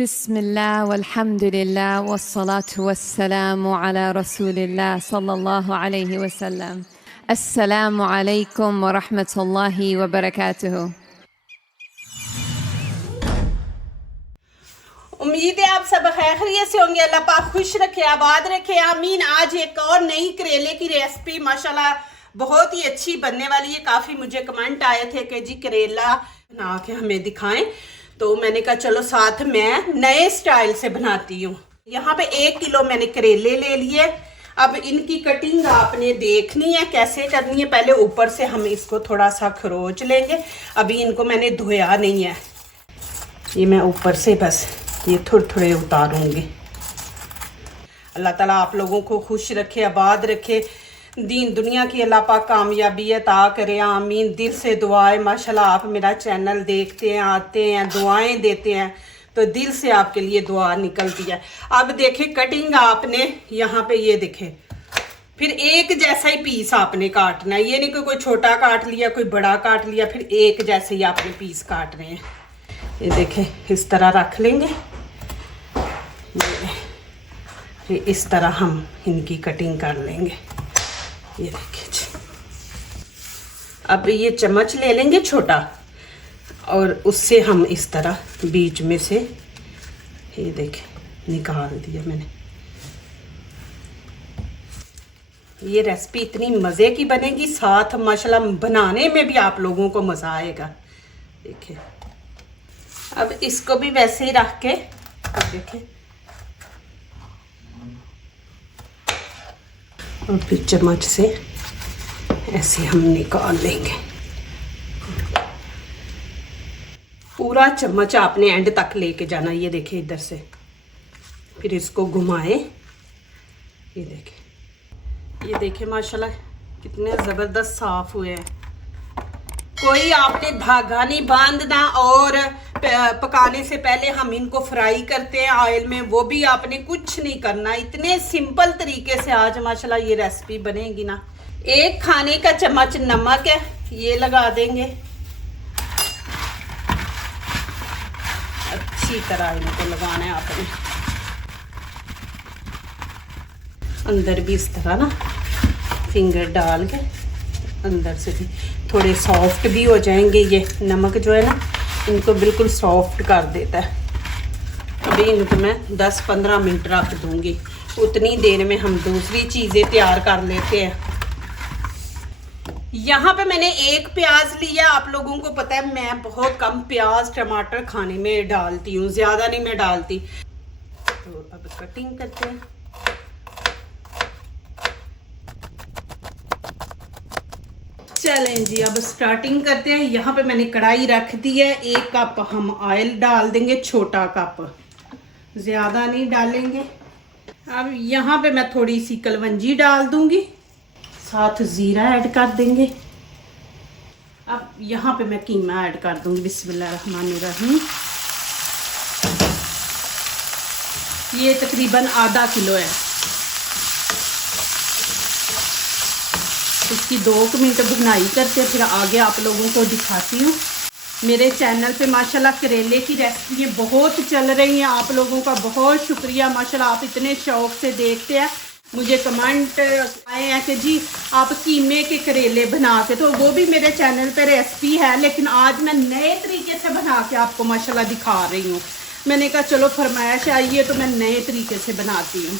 बिस्मिल्लाह वल्हम्दुलिल्लाह वस्सलातु वस्सलामु अला रसूलिल्लाह सल्लल्लाहु अलैहि वसल्लम। अस्सलामु अलैकुम व रहमतुल्लाहि व बरकातुहू। उम्मीद है आप सब खैरियत से होंगे। अल्लाह पाक खुश रखे, आबाद रखे, आमीन। आज एक और नई करेले की रेसिपी माशाल्लाह बहुत ही अच्छी बनने वाली है। काफ़ी मुझे कमेंट आए थे कि जी करेला बना के हमें दिखाएं, तो मैंने कहा चलो साथ मैं नए स्टाइल से बनाती हूँ। यहाँ पे 1 किलो मैंने करेले ले लिए। अब इनकी कटिंग आपने देखनी है कैसे करनी है। पहले ऊपर से हम इसको थोड़ा सा खरोच लेंगे। अभी इनको मैंने धोया नहीं है, ये मैं ऊपर से बस ये थोड़े थोड़े उतारूंगी। अल्लाह ताला आप लोगों को खुश रखे, आबाद रखे, दीन दुनिया की अल्लाह पाक कामयाबी अता करे, आमीन। दिल से दुआएं। माशाल्लाह आप मेरा चैनल देखते हैं, आते हैं, दुआएं देते हैं, तो दिल से आपके लिए दुआ निकलती है। अब देखे कटिंग आपने यहाँ पे ये देखे, फिर एक जैसा ही पीस आपने काटना है। ये नहीं कि कोई छोटा काट लिया कोई बड़ा काट लिया, फिर एक जैसे ही आपने पीस काट रहे हैं। ये देखें इस तरह रख लेंगे, फिर इस तरह हम इनकी कटिंग कर लेंगे। ये देखिए जी। अब ये चम्मच ले लेंगे छोटा और उससे हम इस तरह बीच में से ये देखें निकाल दिया मैंने। ये रेसिपी इतनी मज़े की बनेगी, साथ माशाल्लाह बनाने में भी आप लोगों को मज़ा आएगा। देखिए अब इसको भी वैसे ही रख के देखें, और फिर चम्मच से ऐसे हम निकाल लेंगे। पूरा चम्मच आपने एंड तक लेके जाना। ये देखें इधर से, फिर इसको घुमाए। ये देखें माशाल्लाह कितने ज़बरदस्त साफ़ हुए हैं। कोई आपने धागा नहीं बांधना, और पकाने से पहले हम इनको फ्राई करते हैं ऑयल में, वो भी आपने कुछ नहीं करना। इतने सिंपल तरीके से आज माशाल्लाह ये रेसिपी बनेगी ना। 1 खाने का चम्मच नमक है, ये लगा देंगे। अच्छी तरह इनको लगाना है आपने, अंदर भी इस तरह ना फिंगर डाल के अंदर से भी थोड़े सॉफ्ट भी हो जाएंगे। ये नमक जो है ना इनको बिल्कुल सॉफ्ट कर देता है। अभी इनको मैं 10-15 मिनट रख दूंगी, उतनी देर में हम दूसरी चीज़ें तैयार कर लेते हैं। यहाँ पे मैंने 1 प्याज लिया। आप लोगों को पता है मैं बहुत कम प्याज टमाटर खाने में डालती हूँ, ज़्यादा नहीं मैं डालती। तो अब कटिंग करते हैं। चलें जी अब स्टार्टिंग करते हैं। यहाँ पे मैंने कढ़ाई रख दी है। 1 कप हम ऑयल डाल देंगे, छोटा कप, ज़्यादा नहीं डालेंगे। अब यहाँ पे मैं थोड़ी सी कलवंजी डाल दूंगी, साथ ज़ीरा ऐड कर देंगे। अब यहाँ पे मैं कीमा ऐड कर दूंगी। बिस्मिल्लाहिर्रहमानिर्रहीम। ये तकरीबन आधा किलो है। इसकी 2 मिनट भुनाई करके फिर आगे आप लोगों को दिखाती हूँ। मेरे चैनल पे माशाल्लाह करेले की रेसिपी बहुत चल रही हैं। आप लोगों का बहुत शुक्रिया, माशाल्लाह आप इतने शौक़ से देखते हैं। मुझे कमेंट आए हैं कि जी आप कीमे के करेले बना के, तो वो भी मेरे चैनल पे रेसिपी है, लेकिन आज मैं नए तरीके से बना के आपको माशाल्लाह दिखा रही हूँ। मैंने कहा चलो फरमाइश आई है तो मैं नए तरीके से बनाती हूँ।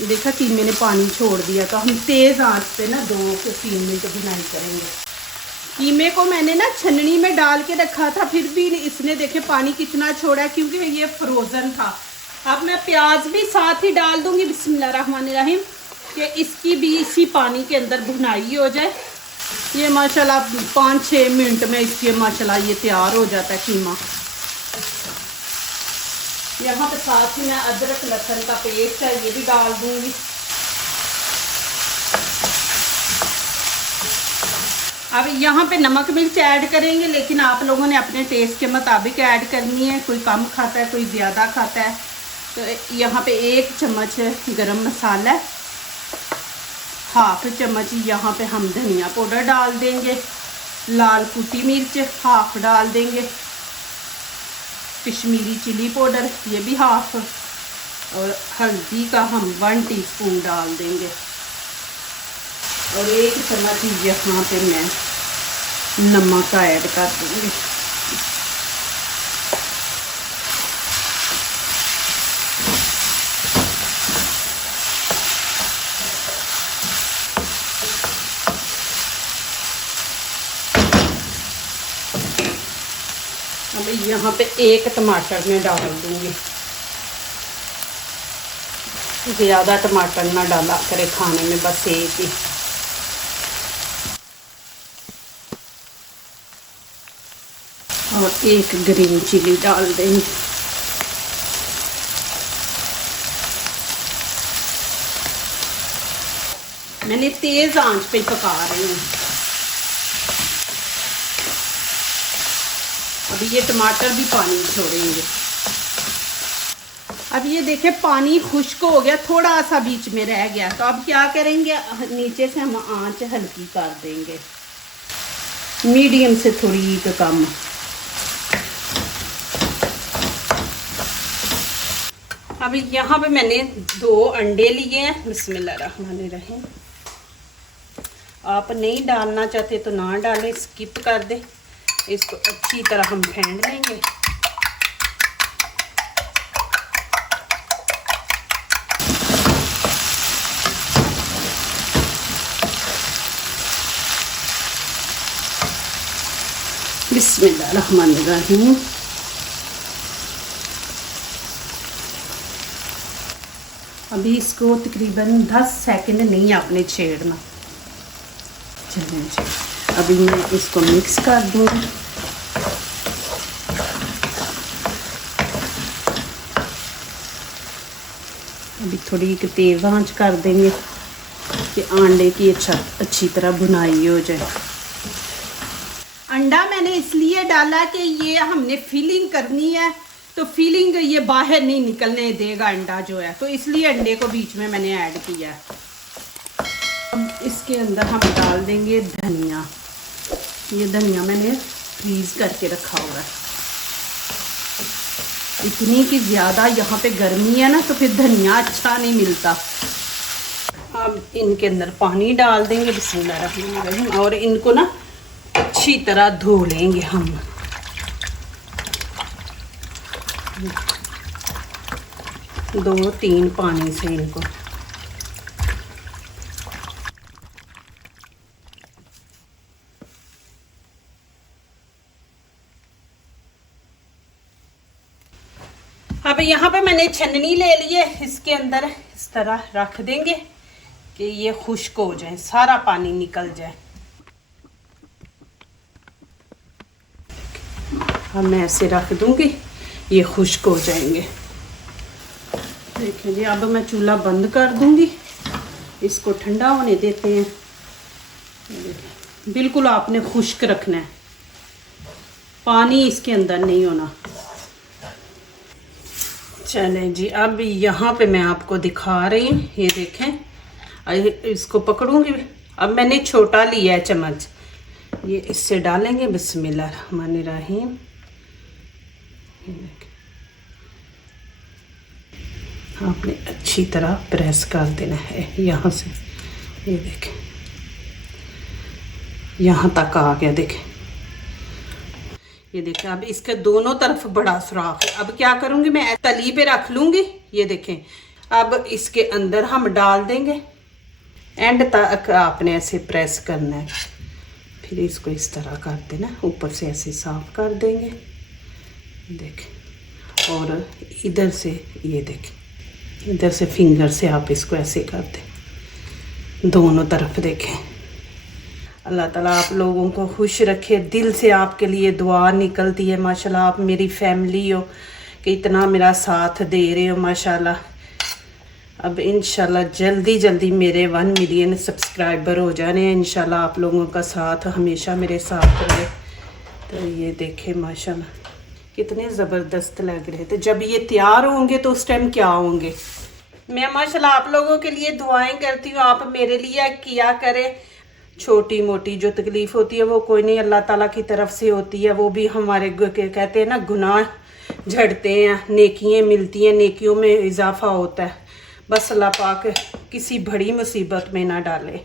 देखा कीमे ने पानी छोड़ दिया, तो हम तेज़ आंच पे ना 2-3 मिनट भुनाई करेंगे। कीमे को मैंने ना छन्नी में डाल के रखा था, फिर भी इसने देखे पानी कितना छोड़ा, क्योंकि ये फ्रोज़न था। अब मैं प्याज भी साथ ही डाल दूंगी। बिस्मिल्लाहिर्रहमानिर्रहीम, कि इसकी भी इसी पानी के अंदर भुनाई हो जाए। ये माशाल्लाह 5-6 मिनट में इसके माशाल्लाह ये तैयार हो जाता है कीमा। यहाँ पे साथ ही मैं अदरक लहसुन का पेस्ट है, ये भी डाल दूंगी। अब यहाँ पे नमक मिर्च ऐड करेंगे, लेकिन आप लोगों ने अपने टेस्ट के मुताबिक ऐड करनी है। कोई कम खाता है, कोई ज़्यादा खाता है। तो यहाँ पे 1 चम्मच गरम मसाला, 1/2 चम्मच यहाँ पे हम धनिया पाउडर डाल देंगे। लाल कुटी मिर्च 1/2 डाल देंगे। कश्मीरी चिली पाउडर, ये भी हाफ, और हल्दी का हम 1 टीस्पून डाल देंगे, और 1 चम्मच यहाँ पे मैं नमक का ऐड कर दूँगी। अब यहाँ पे 1 टमाटर में डाल दूँगी, ज़्यादा टमाटर ना डाला करे खाने में, बस 1 ही। और 1 ग्रीन चिली डाल देंगे। मैंने तेज़ आंच पे पका रही हूँ। अभी ये टमाटर भी पानी छोड़ेंगे। अब ये देखें पानी खुश्क हो गया, थोड़ा सा बीच में रह गया, तो अब क्या करेंगे, नीचे से हम आंच हल्की कर देंगे, मीडियम से थोड़ी कम। अब यहाँ पे मैंने 2 अंडे लिए हैं। बिस्मिल्लाहिर्रहमानिर्रहीम। आप नहीं डालना चाहते तो ना डालें, स्किप कर दें। इसको अच्छी तरह हम फेंट लेंगे। बिस्मिल्लाहिर्रहमानिर्रहीम। अभी इसको तकरीबन 10 सेकंड नहीं आपने छेड़ना। चलें जी, अभी मैं इसको मिक्स कर दूँगी। अभी थोड़ी तेज़ आंच कर देंगे कि अंडे की अच्छी तरह भुनाई हो जाए। अंडा मैंने इसलिए डाला कि ये हमने फिलिंग करनी है, तो फिलिंग ये बाहर नहीं निकलने देगा अंडा जो है, तो इसलिए अंडे को बीच में मैंने ऐड किया है। अब इसके अंदर हम डाल देंगे धनिया। ये धनिया मैंने फ्रीज करके रखा हुआ है। इतनी कि ज़्यादा यहाँ पे गर्मी है ना, तो फिर धनिया अच्छा नहीं मिलता। अब इनके अंदर पानी डाल देंगे, बिस्मिल्लाहिर्रहमानिर्रहीम, और इनको ना अच्छी तरह धो लेंगे हम। 2-3 पानी से इनको। अब यहाँ पे मैंने छन्नी ले ली है, इसके अंदर इस तरह रख देंगे कि ये खुश्क हो जाए, सारा पानी निकल जाए। अब मैं ऐसे रख दूंगी, ये खुश्क हो जाएंगे। देखिए जी, अब मैं चूल्हा बंद कर दूंगी, इसको ठंडा होने देते हैं। बिल्कुल आपने खुश्क रखना है, पानी इसके अंदर नहीं होना। चलें जी, अब यहाँ पे मैं आपको दिखा रही हूँ, ये देखें। इसको पकड़ूंगी। अब मैंने छोटा लिया है चम्मच, ये इससे डालेंगे। बिस्मिल्लाहिर्रहमानिर्रहीम। आपने अच्छी तरह प्रेस कर देना है यहाँ से। ये देखें, यहाँ तक आ गया। देखें, ये देखें। अब इसके दोनों तरफ बड़ा सुराख है। अब क्या करूँगी, मैं तली पे रख लूँगी। ये देखें, अब इसके अंदर हम डाल देंगे। एंड तक आपने ऐसे प्रेस करना है, फिर इसको इस तरह कर देना, ऊपर से ऐसे साफ कर देंगे। देखें, और इधर से ये देखें, इधर से फिंगर से आप इसको ऐसे कर दें, दोनों तरफ। देखें, अल्लाह ताला आप लोगों को खुश रखे। दिल से आपके लिए दुआ निकलती है। माशाल्लाह, आप मेरी फैमिली हो कि इतना मेरा साथ दे रहे हो, माशाल्लाह। अब इंशाल्लाह जल्दी जल्दी मेरे 1 मिलियन सब्सक्राइबर हो जाने हैं। इंशाल्लाह आप लोगों का साथ हमेशा मेरे साथ रहे। तो ये देखें, माशाल्लाह कितने ज़बरदस्त लग रहे थे। जब ये तैयार होंगे तो उस टाइम क्या होंगे। मैं माशाल्लाह आप लोगों के लिए दुआएं करती हूँ, आप मेरे लिए किया करें। छोटी मोटी जो तकलीफ़ होती है वो कोई नहीं, अल्लाह ताला की तरफ से होती है। वो भी हमारे कहते हैं ना, गुनाह झड़ते हैं, नेकियां मिलती हैं, नेकियों में इजाफा होता है। बस अल्लाह पाक किसी बड़ी मुसीबत में ना डाले,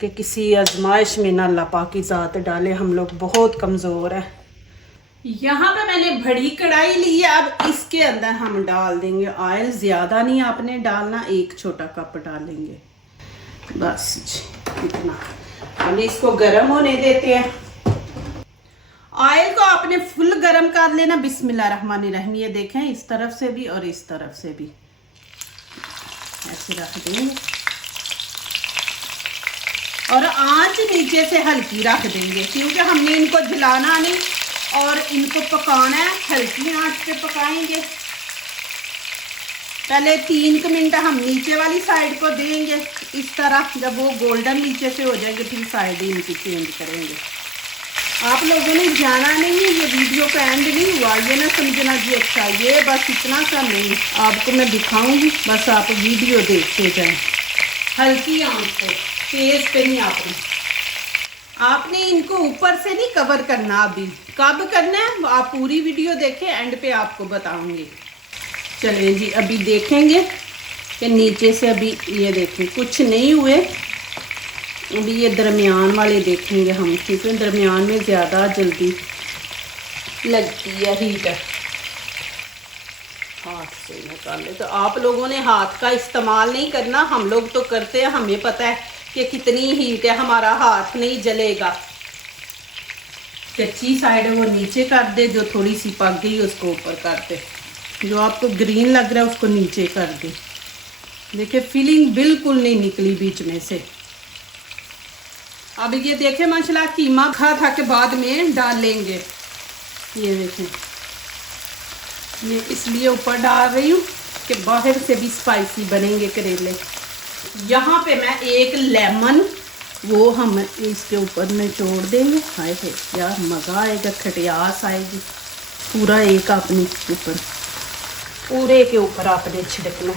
कि किसी आजमाइश में ना अल्लाह पाक की ज़ात डाले। हम लोग बहुत कमज़ोर हैं। यहाँ पे मैंने बड़ी कढ़ाई ली है। अब इसके अंदर हम डाल देंगे ऑयल। ज़्यादा नहीं आपने डालना, 1 छोटा कप डालेंगे बस जी, इतना। अब इसको गर्म होने देते हैं। ऑयल को आपने फुल गर्म कर लेना। बिस्मिल्लाहिर्रहमानिर्रहीम। ये देखें, इस तरफ से भी और इस तरफ से भी ऐसे रख देंगे और आंच नीचे से हल्की रख देंगे, क्योंकि हमने इनको जलाना नहीं और इनको पकाना है। हल्की आंच पे पकाएंगे। पहले 3 मिनट हम नीचे वाली साइड को देंगे इस तरह। जब वो गोल्डन नीचे से हो जाएंगे फिर साइड ही इनकी चेंज करेंगे। आप लोगों ने जाना नहीं है, ये वीडियो का एंड नहीं हुआ, ये ना समझना जी अच्छा ये बस इतना सा नहीं, आपको मैं दिखाऊंगी, बस आप वीडियो देखते जाएं। हल्की आंच पे, तेज पे नहीं। आपने इनको ऊपर से नहीं कवर करना। अभी कब करना है आप पूरी वीडियो देखें, एंड पे आपको बताऊंगी। चलिए जी, अभी देखेंगे कि नीचे से अभी ये देखें कुछ नहीं हुए। अभी ये दरमियान वाले देखेंगे हम, क्योंकि दरमियान में ज़्यादा जल्दी लगती है हीट। हाथ से निकाले तो आप लोगों ने हाथ का इस्तेमाल नहीं करना, हम लोग तो करते हैं, हमें पता है कि कितनी हीट है, हमारा हाथ नहीं जलेगा। कच्ची साइड है वो नीचे कर दे, जो थोड़ी सी पक गई उसको ऊपर कर दे, जो आपको ग्रीन लग रहा है उसको नीचे कर दे। देखिए फीलिंग बिल्कुल नहीं निकली बीच में से। अब ये देखें माशाल्लाह, कीमा खा के बाद में डाल लेंगे। ये देखें, ये इसलिए ऊपर डाल रही हूँ कि बाहर से भी स्पाइसी बनेंगे करेले। यहाँ पे मैं 1 लेमन वो हम इसके ऊपर निचोड़ देंगे। हाय हाय क्या मज़ा आएगा, खटियास आएगी। पूरा एक अपने ऊपर, पूरे के ऊपर आपने छिड़कना।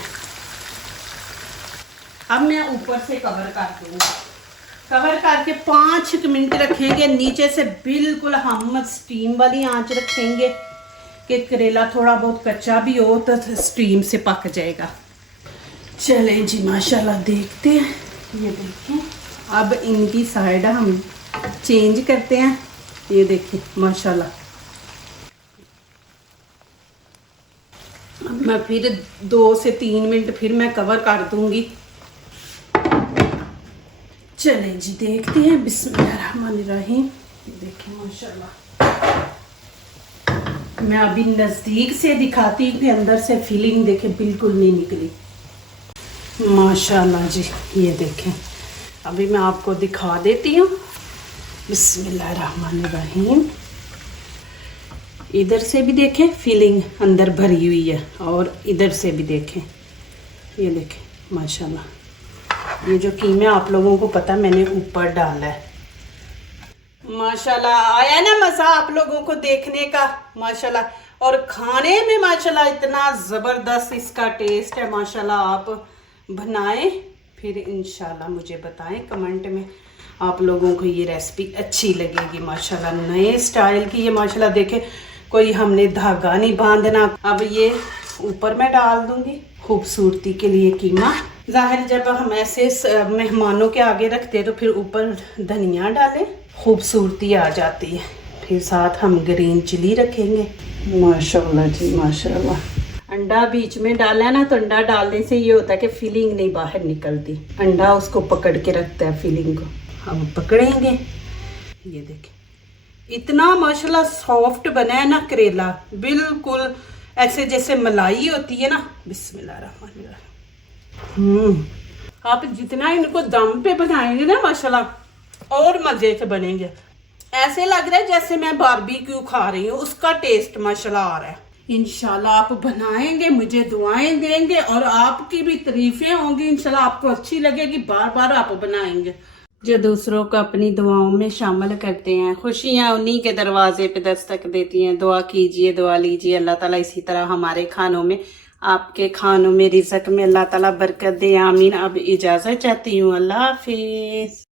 अब मैं ऊपर से कवर कर दूँगी। कवर करके 5 मिनट रखेंगे। नीचे से बिल्कुल हम स्टीम वाली आंच रखेंगे कि करेला थोड़ा बहुत कच्चा भी हो तो स्टीम से पक जाएगा। चलें जी माशाल्लाह, देखते हैं। ये देखें, अब इनकी साइड हम चेंज करते हैं। ये देखें माशाल्लाह, अब मैं फिर 2 से 3 मिनट फिर मैं कवर कर दूंगी। चलें जी देखते हैं। बिस्मिल्लाहिर्रहमानिर्रहीम। देखें माशाल्लाह, मैं अभी नज़दीक से दिखाती हूँ कि अंदर से फीलिंग देखें बिल्कुल नहीं निकली। माशाल्लाह जी, ये देखें। अभी मैं आपको दिखा देती हूँ। बिस्मिल्लाहिर्रहमानिर्रहीम। इधर से भी देखें फीलिंग अंदर भरी हुई है और इधर से भी देखें। ये देखें माशाल्लाह, ये जो कीमा आप लोगों को पता मैंने ऊपर डाला है। माशाल्लाह आया ना मज़ा आप लोगों को देखने का माशाल्लाह। और खाने में माशाल्लाह इतना ज़बरदस्त इसका टेस्ट है माशाल्लाह। आप बनाएं फिर इंशाल्लाह मुझे बताएं कमेंट में आप लोगों को ये रेसिपी अच्छी लगेगी माशाल्लाह। नए स्टाइल की ये माशाल्लाह, देखें कोई हमने धागा नहीं बांधना। अब ये ऊपर मैं डाल दूंगी खूबसूरती के लिए कीमा। ज़ाहिर जब हम ऐसे मेहमानों के आगे रखते हैं तो फिर ऊपर धनिया डालें, खूबसूरती आ जाती है। फिर साथ हम ग्रीन चिली रखेंगे। माशाल्लाह जी माशाल्लाह। अंडा बीच में डाला ना, तो अंडा डालने से ये होता है कि फीलिंग नहीं बाहर निकलती। अंडा उसको पकड़ के रखता है फीलिंग को। हम पकड़ेंगे। ये देखें इतना माशाल्लाह सॉफ्ट बना है ना करेला, बिल्कुल ऐसे जैसे मलाई होती है ना। बिस्मिल्लाहिर्रहमानिर्रहीम। आप जितना इनको दम पे बनाएंगे ना माशाल्लाह और मज़े से बनेंगे। ऐसे लग रहा है जैसे मैं बारबेक्यू खा रही हूँ, उसका टेस्ट माशाल्लाह आ रहा है। इंशाल्लाह आप बनाएंगे, मुझे दुआएं देंगे और आपकी भी तारीफें होंगी। इंशाल्लाह आपको अच्छी लगेगी, बार बार आप बनाएंगे। जो दूसरों को अपनी दुआओं में शामिल करते हैं, खुशियाँ उन्हीं के दरवाजे पे दस्तक देती हैं। दुआ कीजिए, दुआ लीजिए, अल्लाह ताला इसी तरह हमारे खानों में, आपके खानों में, रिज़्क़ में अल्लाह ताला बरकत दे। आमीन। अब इजाज़त चाहती हूँ। अल्लाह हाफिज़।